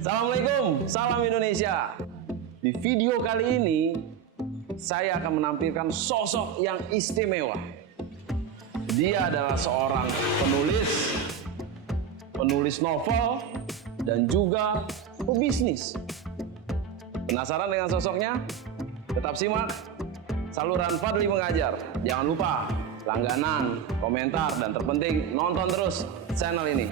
Assalamualaikum, salam Indonesia. Di video kali ini, saya akan menampilkan sosok yang istimewa. Dia adalah seorang penulis novel, dan juga pebisnis. Penasaran dengan sosoknya? Tetap simak saluran Fadli Mengajar. Jangan lupa langganan, komentar, dan terpenting nonton terus channel ini.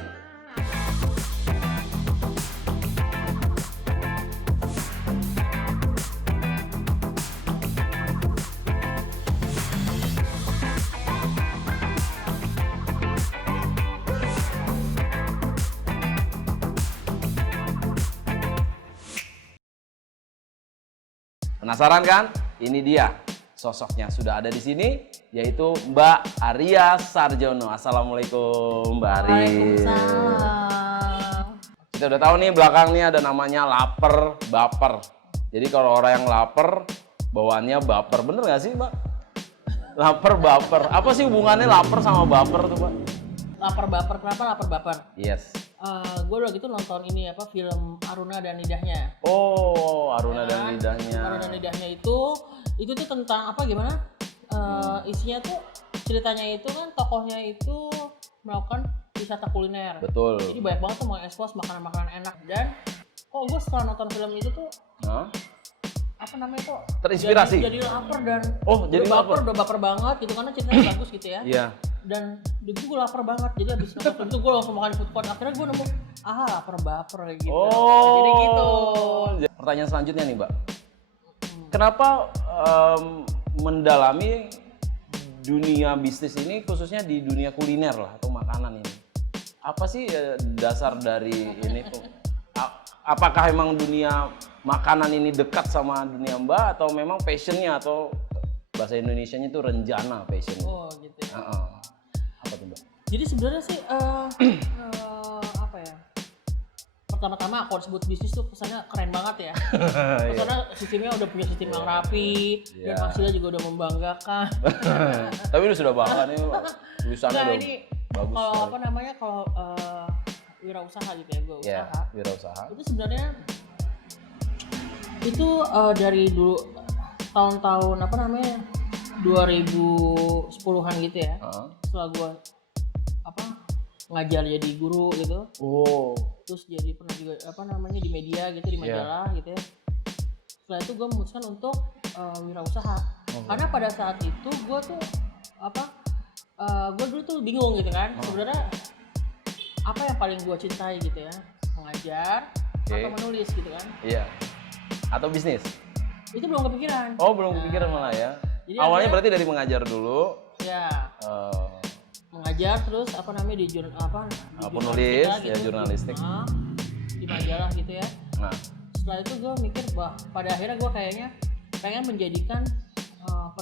Penasaran kan? Ini dia sosoknya sudah ada di sini, yaitu Mbak Aria Sarjono. Assalamualaikum Mbak Aria. Waalaikumsalam. Kita udah tahu nih belakang nih ada namanya lapar baper. Jadi kalau orang yang lapar, bawaannya baper. Bener nggak sih Mbak? Lapar baper. Apa sih hubungannya lapar sama baper tuh Mbak? Lapar baper, kenapa lapar baper? Yes. Gue udah gitu nonton ini film Aruna dan Lidahnya. Oh, Aruna dan Lidahnya. Aruna dan Lidahnya itu tuh tentang apa gimana? Isinya tuh ceritanya itu kan tokohnya itu melakukan wisata kuliner. Betul. Jadi banyak banget tuh mengekspos makanan-makanan enak, dan gue setelah nonton film itu tuh apa namanya tuh terinspirasi. Jadi lapar dan jadi lapar. Udah baper banget gitu karena ceritanya bagus gitu ya. Iya. Dan itu gue lapar banget, jadi abis nonton itu gue langsung makan food court. Akhirnya gue nemu lapar baper gitu. Jadi gitu. Pertanyaan selanjutnya nih Mbak, kenapa mendalami dunia bisnis ini, khususnya di dunia kuliner lah atau makanan ini? Apa sih dasar dari ini tuh? Apakah emang dunia makanan ini dekat sama dunia Mbak, atau memang passionnya, atau bahasa Indonesianya itu renjana passionnya? Oh gitu ya. Apa tuh Mbak? Jadi sebenarnya sih apa ya? Pertama-tama aku sebut bisnis tuh kesannya keren banget ya. Karena sistemnya udah punya sistem yang rapi, dan hasilnya juga udah membanggakan. Tapi lu sudah bangga nih, tulisannya udah bagus. Kalau apa namanya, kalau wirausaha gitu ya, gue usaha. Wirausaha. Itu sebenarnya itu dari dulu tahun-tahun apa namanya 2010-an gitu ya. Setelah gue ngajar jadi guru gitu. Terus jadi pernah juga apa namanya di media gitu, di majalah gitu ya. Setelah itu gue memutuskan untuk wirausaha. Karena pada saat itu gue tuh gue dulu tuh bingung gitu kan. Sebenarnya apa yang paling gue cintai gitu ya? Mengajar atau menulis gitu kan? Iya. Atau bisnis? Itu belum kepikiran. Oh, belum kepikiran malah ya. Jadi awalnya berarti dari mengajar dulu. Ya. Mengajar, terus apa namanya di penulis gitu, ya, jurnalistik. Di majalah gitu ya. Nah, setelah itu gue mikir pada akhirnya gue kayaknya pengen menjadikan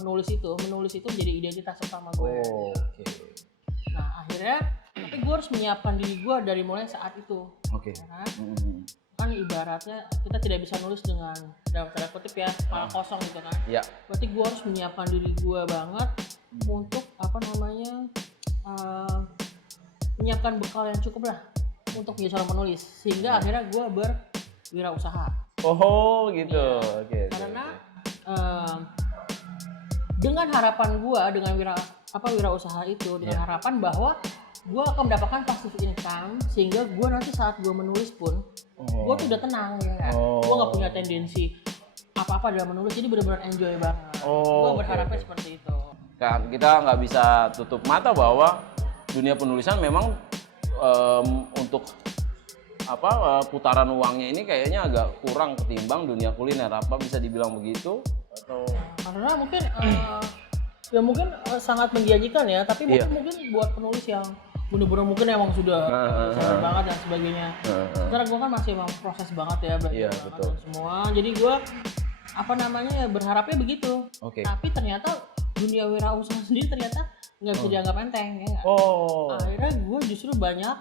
menulis itu menjadi identitas utama gue. Nah akhirnya tapi gue harus menyiapkan diri gue dari mulai saat itu. Ya kan ibaratnya kita tidak bisa nulis dengan dalam tanda kutip ya kepala kosong gitu kan. Berarti gue harus menyiapkan diri gue banget untuk apa namanya menyiapkan bekal yang cukup lah untuk menjadi seorang penulis, sehingga akhirnya gue berwirausaha. Gitu. Karena dengan harapan gue dengan wirausaha itu, dengan harapan bahwa gue akan mendapatkan passive income, sehingga gue nanti saat gue menulis pun gue tuh udah tenang ya kan. Gue nggak punya tendensi apa-apa dalam menulis, jadi benar-benar enjoy banget. Gue berharapnya seperti itu. Kan kita nggak bisa tutup mata bahwa dunia penulisan memang untuk putaran uangnya ini kayaknya agak kurang ketimbang dunia kuliner. Apa bisa dibilang begitu? Atau karena mungkin ya mungkin sangat menjanjikan ya, tapi mungkin buat penulis yang bener-bener mungkin emang sudah sadar banget dan sebagainya. Sekarang gue kan masih emang proses banget ya belajar semua. Jadi gue berharapnya begitu. Tapi ternyata dunia wirausaha sendiri ternyata nggak bisa dianggap enteng ya. Akhirnya gue justru banyak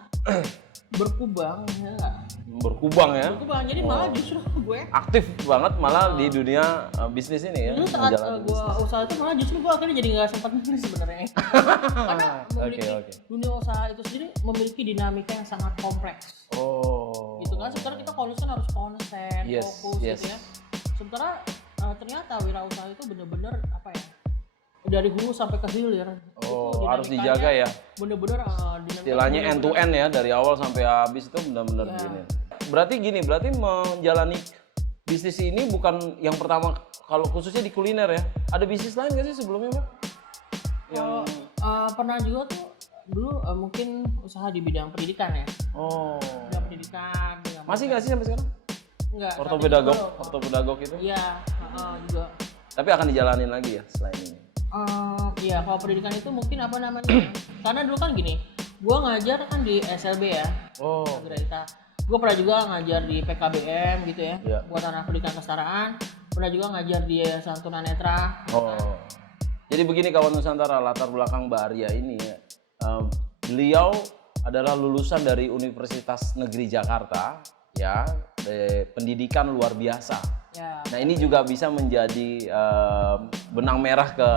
berkubang ya nggak? Berkubang ya? Berkubang, jadi malah justru gue aktif banget malah di dunia bisnis ini ya? Dulu saat gue usaha itu malah justru gue akhirnya jadi nggak sempat nulis sebenarnya. Karena memiliki dunia usaha itu sendiri memiliki dinamika yang sangat kompleks. Gitu. kan. Sementara kita konsen harus konsen, Yes, fokus yes. gitu ya. Sementara ternyata wirausaha itu bener-bener apa ya? Dari hulu sampai ke hilir. Oh, Itu harus dinamikanya dijaga ya. Bener-bener Istilahnya end to end ya, dari awal sampai habis itu benar-benar Iya. gini. Berarti menjalani bisnis ini bukan yang pertama, kalau khususnya di kuliner ya. Ada bisnis lain nggak sih sebelumnya, Mbak? Pernah juga tuh dulu mungkin usaha di bidang pendidikan ya. Oh. Bidang pendidikan. Masih nggak sih sampai sekarang? Enggak. Ortopedagog itu. Iya, juga. Tapi akan dijalanin lagi ya selain ini. Iya, kalau pendidikan itu mungkin apa namanya? Karena dulu kan gini, gua ngajar kan di SLB ya. Oh. Gradita. Gue pernah juga ngajar di PKBM gitu ya, Iya. buat anak pendidikan kesetaraan. Pernah juga ngajar di Yayasan Tunanetra. Oh. Jadi begini kawan Nusantara, latar belakang Mbak Arya ini ya. Beliau adalah lulusan dari Universitas Negeri Jakarta ya, pendidikan luar biasa. Ya. Nah, ini juga bisa menjadi benang merah ke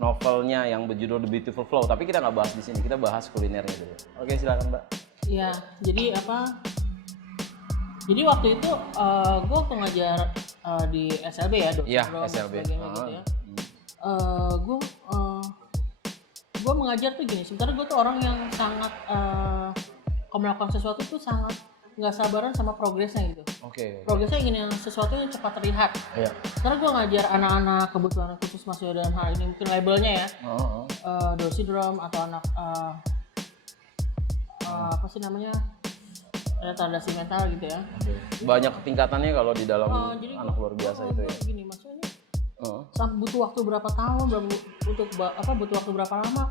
novelnya yang berjudul The Beautiful Flow, tapi kita nggak bahas di sini, kita bahas kulinernya dulu. Oke, silakan, Mbak. Iya, jadi apa? Jadi waktu itu gue waktu ngajar di SLB ya, Iya, Program dan SLB. sebagainya gitu ya. Gue mengajar tuh gini, sementara gue tuh orang yang sangat kalau melakukan sesuatu tuh sangat nggak sabaran sama progresnya gitu. Oke. Progresnya ingin yang sesuatu yang cepat terlihat. Iya. Karena gue ngajar anak-anak kebutuhan khusus masih dalam hal ini mungkin labelnya ya, Down syndrome atau anak apa sih namanya, retardasi mental gitu ya. Banyak tingkatannya kalau di dalam Jadi anak luar biasa itu ya. Gini, maksudnya ini sampai butuh waktu berapa tahun, butuh waktu berapa lama,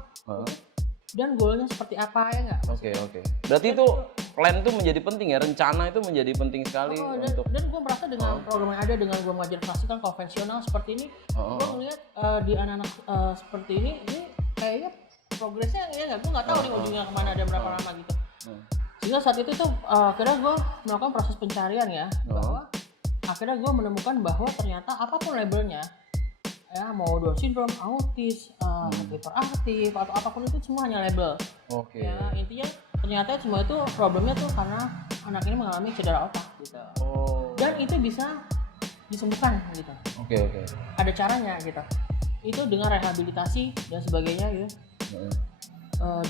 dan goalnya seperti apa ya nggak? Oke. Berarti itu plan itu menjadi penting ya, rencana itu menjadi penting sekali untuk. Dan gue merasa dengan program yang ada, dengan gue mengajar klasikal konvensional seperti ini, gue melihat di anak-anak seperti ini kayaknya progresnya ya nggak, gue nggak tahu nih ujungnya kemana dan berapa lama gitu. Sehingga saat itu tuh akhirnya gue melakukan proses pencarian ya, bahwa akhirnya gue menemukan bahwa ternyata apapun labelnya, ya mau Down syndrome, autis, hiperaktif atau apapun itu semua hanya label. Oke. Ya intinya ternyata semua itu problemnya tuh karena anak ini mengalami cedera otak gitu. Dan itu bisa disembuhkan gitu. Oke. Ada caranya gitu. Itu dengan rehabilitasi dan sebagainya gitu.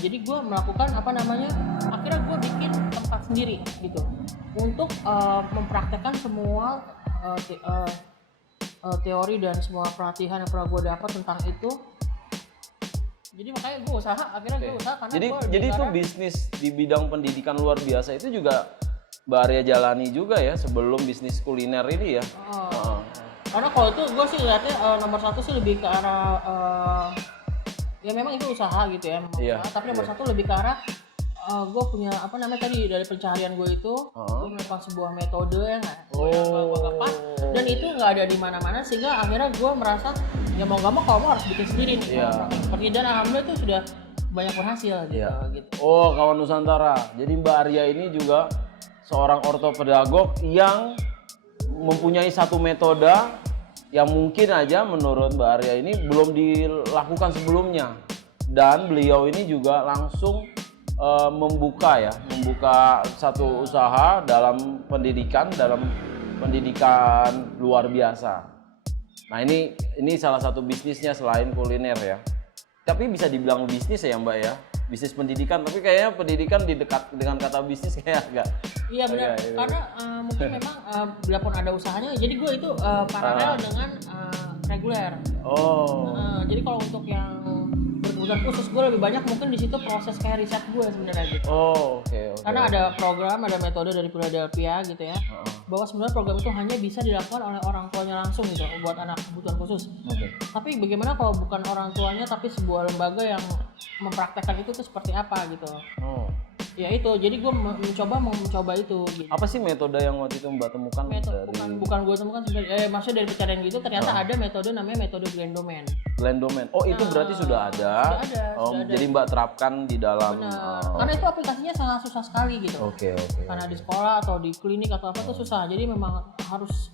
Jadi gue melakukan akhirnya gue bikin tempat sendiri gitu untuk mempraktekkan semua teori dan semua pelatihan yang pernah gue dapat tentang itu. Jadi makanya gue akhirnya gue usaha karena Jadi itu bisnis di bidang pendidikan luar biasa itu juga Mbak Arya jalani juga ya sebelum bisnis kuliner ini ya. Karena kalau itu gue sih lihatnya nomor satu sih lebih ke arah ya memang itu usaha gitu ya, usaha, tapi nomor satu lebih ke arah gue punya dari pencarian gue itu gue melakukan sebuah metode yang gue pas dan itu nggak ada di mana-mana, sehingga akhirnya gue merasa ya mau gak mau kalau mau harus bikin sendiri nih seperti, dan alhamdulillah itu sudah banyak berhasil gitu. Oh, kawan Nusantara, jadi Mbak Arya ini juga seorang ortopedagog yang mempunyai satu metode yang mungkin aja menurut Mbak Arya ini belum dilakukan sebelumnya, dan beliau ini juga langsung membuka satu usaha dalam pendidikan luar biasa. Nah ini salah satu bisnisnya selain kuliner ya, tapi bisa dibilang bisnis ya Mbak ya, bisnis pendidikan, tapi kayaknya pendidikan didekat dengan kata bisnis kayak agak. Iya benar, karena mungkin memang biarpun ada usahanya, jadi gue itu paralel dengan reguler. Jadi kalau untuk yang berkebutuhan khusus, gue lebih banyak mungkin di situ proses kayak riset gue sebenarnya gitu. Oke. Karena ada program, ada metode dari Philadelphia gitu ya, bahwa sebenarnya program itu hanya bisa dilakukan oleh orang tuanya langsung gitu buat anak kebutuhan khusus. Tapi bagaimana kalau bukan orang tuanya tapi sebuah lembaga yang mempraktekkan itu tuh seperti apa gitu. Ya itu, jadi gue mencoba itu gitu. Apa sih metode yang waktu itu Mbak temukan? Bukan gue temukan sebenarnya, maksudnya dari pencarian gitu ternyata ada metode namanya metode Glendoman. Oh itu berarti sudah ada. Sudah ada. Jadi Mbak terapkan di dalam. Karena itu aplikasinya sangat susah sekali gitu. Oke. Karena di sekolah atau di klinik atau apa tuh susah. Jadi memang harus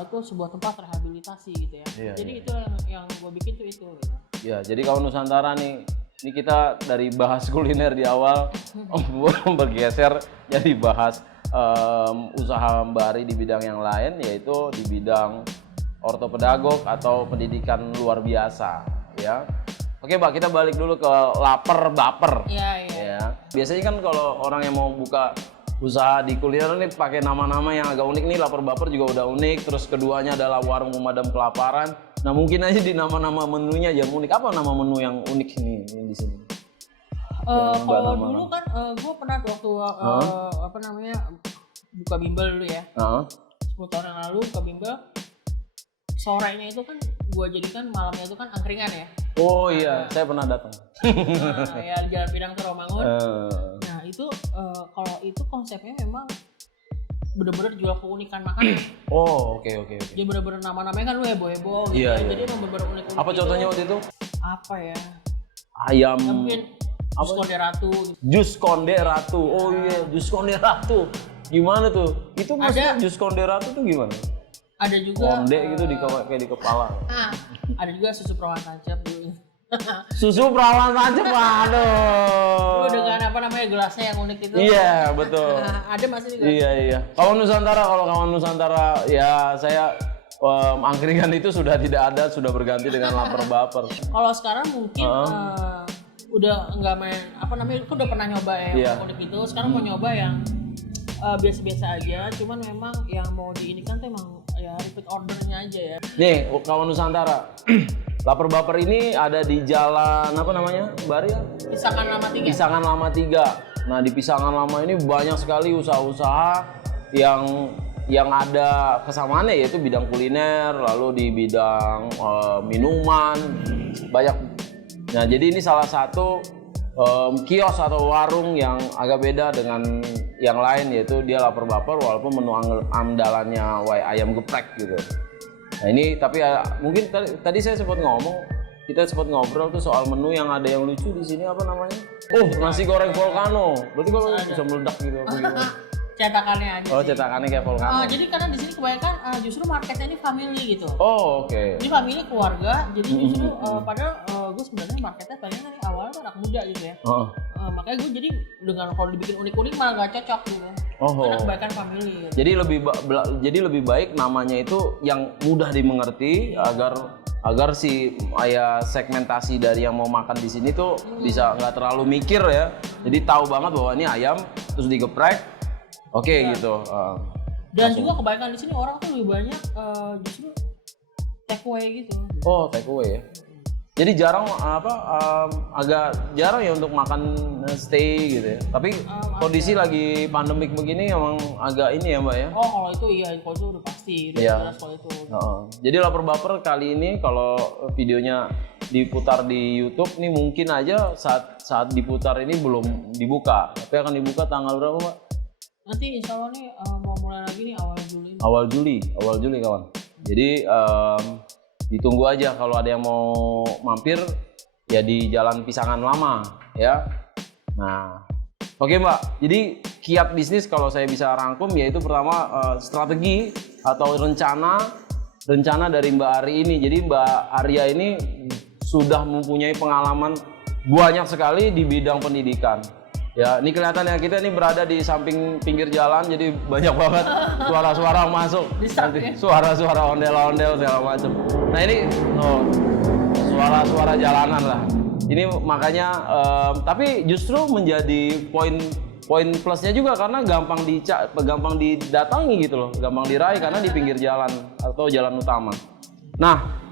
itu sebuah tempat rehabilitasi gitu ya. Jadi itu yang gue bikin tuh itu. Gitu. Ya, jadi kawan Nusantara nih, ini kita dari bahas kuliner di awal bergeser jadi bahas usaha Mbak Ari di bidang yang lain, yaitu di bidang ortopedagog atau pendidikan luar biasa, ya. Oke Mbak, kita balik dulu ke lapar baper. Iya. Ya. Biasanya kan kalau orang yang mau buka usaha di kuliner nih pakai nama-nama yang agak unik nih, lapar baper juga udah unik. Terus keduanya adalah warung pemadam kelaparan. Nah mungkin aja di nama-nama menunya yang unik. Apa nama menu yang unik nih di sini? Kalau dulu kan gue pernah waktu apa namanya buka bimbel dulu ya. 10 tahun yang lalu buka bimbel. Sorenya itu kan gue jadikan malamnya itu kan angkringan ya. Oh iya, saya pernah datang. Ya di Jalan Pinang Rawamangun. Nah itu kalau itu konsepnya memang bener-bener jual keunikan makanan. Oh oke. Jadi bener-bener nama-namanya kan lu heboh-heboh gitu. Iya, ya. iya. Jadi emang bener-bener unik. Apa contohnya waktu itu? Apa ya? Ayam. Mungkin jus konde ratu. Gitu. Jus konde ratu. Oh iya, jus konde ratu. Gimana tuh? Itu maksudnya jus konde ratu tuh gimana? Ada juga konde gitu kayak di kepala. Ada juga susu perawan tancap dulu. Susu perawan tancap, aduh. Dulu dengan apa namanya gelasnya yang unik itu. Iya, betul. Ada masih di gelas. Iya. Kalau kawan Nusantara ya saya angkringan itu sudah tidak ada, sudah berganti dengan lapar baper. Kalau sekarang mungkin udah nggak main apa namanya, aku udah pernah nyoba yang unik itu. Sekarang mau nyoba yang biasa-biasa aja, cuman memang yang mau diinikan tuh emang ya repeat ordernya aja ya. Nih, kawan Nusantara. Lapar baper ini ada di jalan apa namanya? Bari ya? Pisangan Lama 3. Pisangan Lama 3. Nah, di Pisangan Lama ini banyak sekali usaha-usaha yang ada kesamaannya, yaitu bidang kuliner, lalu di bidang minuman, banyak. Nah, jadi ini salah satu kios atau warung yang agak beda dengan yang lain, yaitu dia lapar baper walaupun menu andalannya ayam geprek gitu. Nah ini tapi mungkin tadi saya sempat kita sempat ngobrol tuh soal menu yang ada yang lucu di sini, apa namanya? Oh, nasi goreng volcano. Berarti kalau bisa meledak gitu apa gitu. Cetakannya aja. Oh, cetakannya kayak volcano. Jadi karena di sini kebanyakan justru marketnya ini family gitu. Oh, oke. Ini family keluarga, jadi justru padahal gue sebenarnya marketnya pengen kan awalnya kan anak muda gitu ya. Makanya gue jadi dengan kalau dibikin unik-unik malah nggak cocok gitu. Karena kebanyakan family. Gitu. Jadi lebih baik namanya itu yang mudah dimengerti agar si segmentasi dari yang mau makan di sini tuh bisa nggak terlalu mikir ya. Jadi tahu banget bahwa ini ayam terus digeprek. Oke, gitu. Dan juga kebanyakan di sini orang tuh lebih banyak justru take away gitu. Oh, take away ya. Jadi jarang agak jarang ya untuk makan stay gitu ya. Tapi kondisi lagi pandemik begini emang agak ini ya Mbak ya. Oh kalau itu iya, kalau itu udah pasti, udah jelas kalau itu. Jadi lapar baper kali ini kalau videonya diputar di YouTube nih mungkin aja saat diputar ini belum dibuka. Tapi akan dibuka tanggal berapa Mbak? Nanti insya Allah nih mau mulai lagi nih awal Juli kawan. Jadi ditunggu aja kalau ada yang mau mampir ya di Jalan Pisangan Lama ya. Nah, oke Mbak. Jadi kiat bisnis kalau saya bisa rangkum yaitu pertama strategi atau rencana dari Mbak Ari ini. Jadi Mbak Arya ini sudah mempunyai pengalaman banyak sekali di bidang pendidikan. Ya, ini kelihatan ya kita ini berada di samping pinggir jalan, jadi banyak banget suara-suara masuk. Nanti suara-suara ondel-ondel segala macam. Nah ini suara-suara jalanan lah. Ini makanya, tapi justru menjadi poin plusnya juga karena gampang didatangi gitu loh, gampang diraih karena di pinggir jalan atau jalan utama. Nah,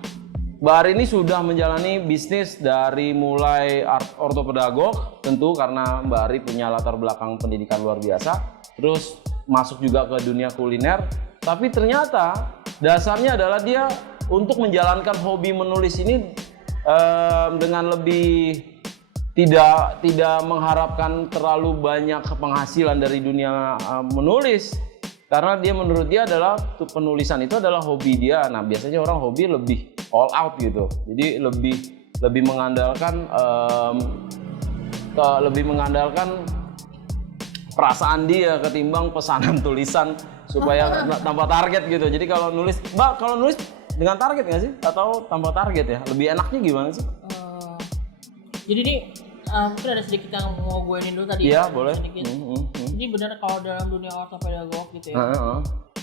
Mbak Ari ini sudah menjalani bisnis dari mulai ortopedagog, tentu karena Mbak Ari punya latar belakang pendidikan luar biasa, terus masuk juga ke dunia kuliner, tapi ternyata dasarnya adalah dia untuk menjalankan hobi menulis ini dengan lebih tidak mengharapkan terlalu banyak penghasilan dari dunia menulis. Karena menurut dia adalah penulisan itu adalah hobi dia. Nah biasanya orang hobi lebih all out gitu. Jadi lebih mengandalkan perasaan dia ketimbang pesanan tulisan supaya tanpa target gitu. Jadi kalau nulis dengan target nggak sih? Atau tanpa target ya? Lebih enaknya gimana sih? Jadi nih mungkin ada sedikit yang mau gue ini dulu tadi. Iya boleh. Jadi benar kalau dalam dunia ortopedagog gitu ya,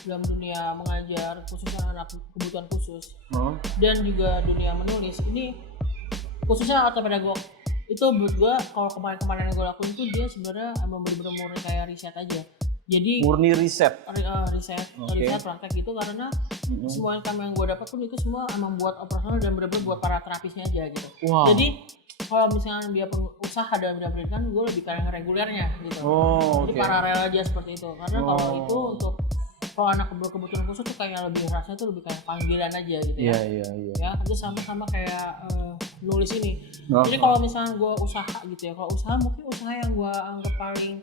dalam dunia mengajar khususnya anak kebutuhan khusus dan juga dunia menulis ini khususnya ortopedagog itu buat gue kalau kemarin-kemarin yang gue lakuin itu dia sebenarnya emang bener-bener murni kayak riset aja. Jadi murni riset. Riset praktek gitu karena semua yang gue dapat pun itu semua emang buat operasional dan bener-bener buat para terapisnya aja gitu. Wow. Jadi kalau misalnya dia pengusaha dalam bidang pendidikan, gue lebih kayak regulernya gitu. Jadi paralel aja seperti itu. Karena kalau itu untuk kalau anak berkebutuhan khusus tuh kayak lebih rasanya tuh lebih kayak panggilan aja gitu ya. Iya. Ya, itu sama-sama kayak nulis ini. Jadi kalau misalnya gue usaha gitu ya, kalau usaha mungkin usaha yang gue anggap paling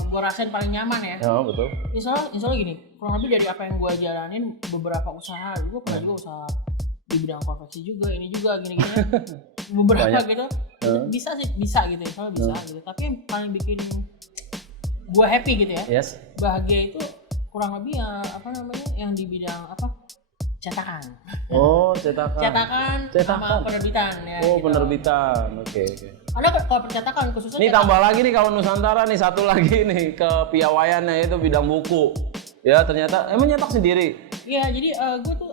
gue rasain paling nyaman ya. Ya betul. Misalnya gini, kurang lebih dari apa yang gue jalanin beberapa usaha, gue pernah juga usaha di bidang konveksi juga, ini juga gini-gini ya. Beberapa banyak. Gitu. Bisa gitu ya, soalnya bisa gitu. Tapi yang paling bikin gue happy gitu ya, bahagia itu kurang lebih yang di bidang cetakan. Cetakan sama penerbitan ya. Gitu. Penerbitan. Oke. Karena kalau percetakan khususnya ini tambah lagi nih kawan Nusantara nih satu lagi nih kepiawaiannya itu bidang buku. Ya ternyata emang nyetak sendiri. Iya, jadi gue tuh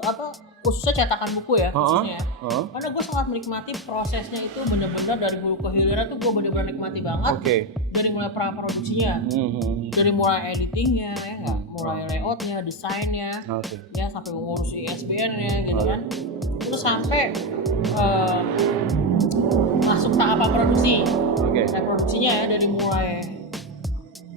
khususnya cetakan buku ya khususnya. Karena gue sangat menikmati prosesnya itu benar-benar dari hulu ke hilir tuh gue benar-benar nikmati banget. Dari mulai praproduksinya, dari mulai editingnya ya nggak, mulai layoutnya, desainnya, ya sampai mengurus ISBN-nya gitu kan. Terus sampai masuk tahapan produksi. Produksinya ya dari mulai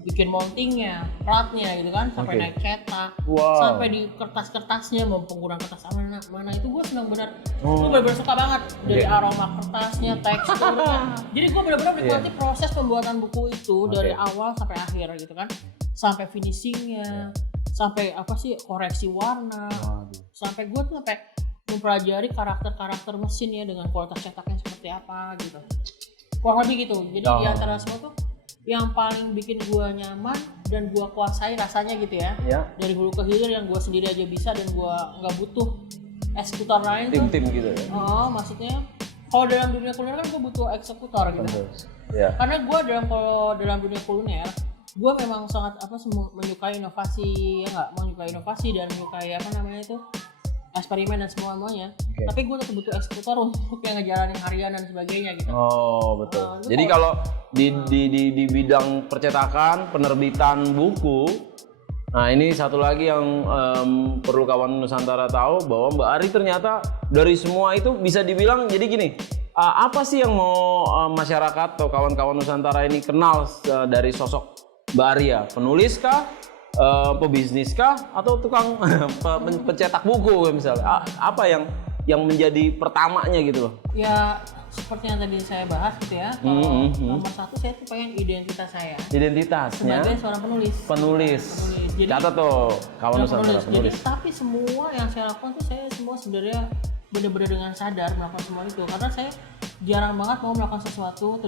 bikin mountingnya, platnya gitu kan, sampai naik cetak, sampai di kertas-kertasnya mau penggunaan kertas mana itu gue senang benar, gue benar-benar suka banget dari aroma kertasnya, teksturnya. Jadi gue benar-benar menikmati proses pembuatan buku itu dari awal sampai akhir gitu kan, sampai finishingnya, sampai koreksi warna, sampai gue tuh sampai mempelajari karakter mesin ya dengan kualitas cetaknya seperti apa gitu. Kurang lebih gitu. Jadi di antara semua tuh yang paling bikin gue nyaman dan gue kuasai rasanya gitu ya. Dari hulu ke hilir yang gue sendiri aja bisa dan gue nggak butuh eksekutor lain tim gitu ya. Maksudnya kalau dalam dunia kuliner kan gue butuh eksekutor gitu. Karena gue dalam dunia kuliner gue memang sangat menyukai inovasi dan menyukai eksperimen dan semuanya. Tapi gue tetap butuh eksekutor untuk yang ngejalanin harian dan sebagainya gitu. Betul. Jadi kalau di bidang percetakan, penerbitan buku, nah ini satu lagi yang perlu kawan Nusantara tahu bahwa Mbak Ari ternyata dari semua itu bisa dibilang jadi gini. Apa sih yang mau masyarakat atau kawan-kawan Nusantara ini kenal dari sosok Mbak Ari ya? Penulis kah? Pebisnis kah atau tukang pencetak buku misalnya, apa yang menjadi pertamanya gitu loh? Ya seperti yang tadi saya bahas gitu ya, kalau nomor satu saya tuh pengen identitas saya sebagai seorang penulis. Jadi, catat tuh kawan Nusantara penulis. Jadi, tapi semua yang saya lakukan tuh saya semua sebenarnya benar-benar dengan sadar melakukan semua itu, karena saya jarang banget mau melakukan sesuatu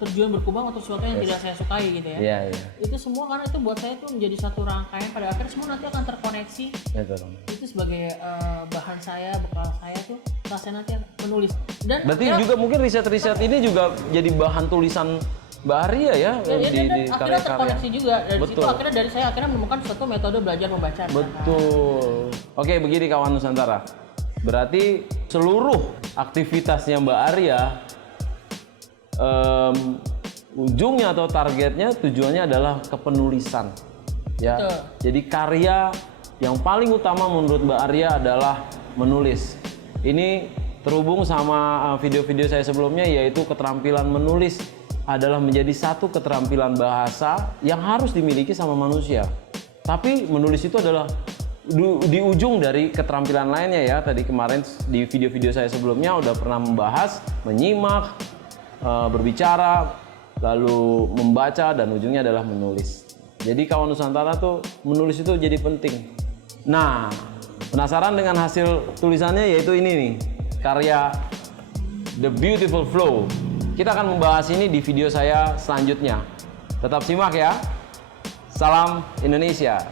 terjun berkubang untuk sesuatu yang tidak saya sukai gitu ya. Itu semua karena itu buat saya tuh menjadi satu rangkaian, pada akhirnya semua nanti akan terkoneksi. Itu sebagai bahan saya, bekal saya tuh rasanya nanti penulis. Dan berarti juga mungkin riset-riset ini juga jadi bahan tulisan Mbak Arya ya di akhirnya terkoneksi juga dari situ, akhirnya dari saya menemukan suatu metode belajar membaca. Betul. Oke, begini kawan Nusantara. Berarti seluruh aktivitasnya Mbak Arya ujungnya atau targetnya tujuannya adalah kepenulisan ya. Betul. Jadi karya yang paling utama menurut Mbak Arya adalah menulis. Ini terhubung sama video-video saya sebelumnya, yaitu keterampilan menulis adalah menjadi satu keterampilan bahasa yang harus dimiliki sama manusia. Tapi menulis itu adalah di ujung dari keterampilan lainnya ya. Tadi kemarin di video-video saya sebelumnya udah pernah membahas menyimak, berbicara, lalu membaca, dan ujungnya adalah menulis. Jadi kawan Nusantara tuh menulis itu jadi penting. Nah, penasaran dengan hasil tulisannya, yaitu ini nih, karya The Beautiful Flow. Kita akan membahas ini di video saya selanjutnya. Tetap simak ya. Salam Indonesia.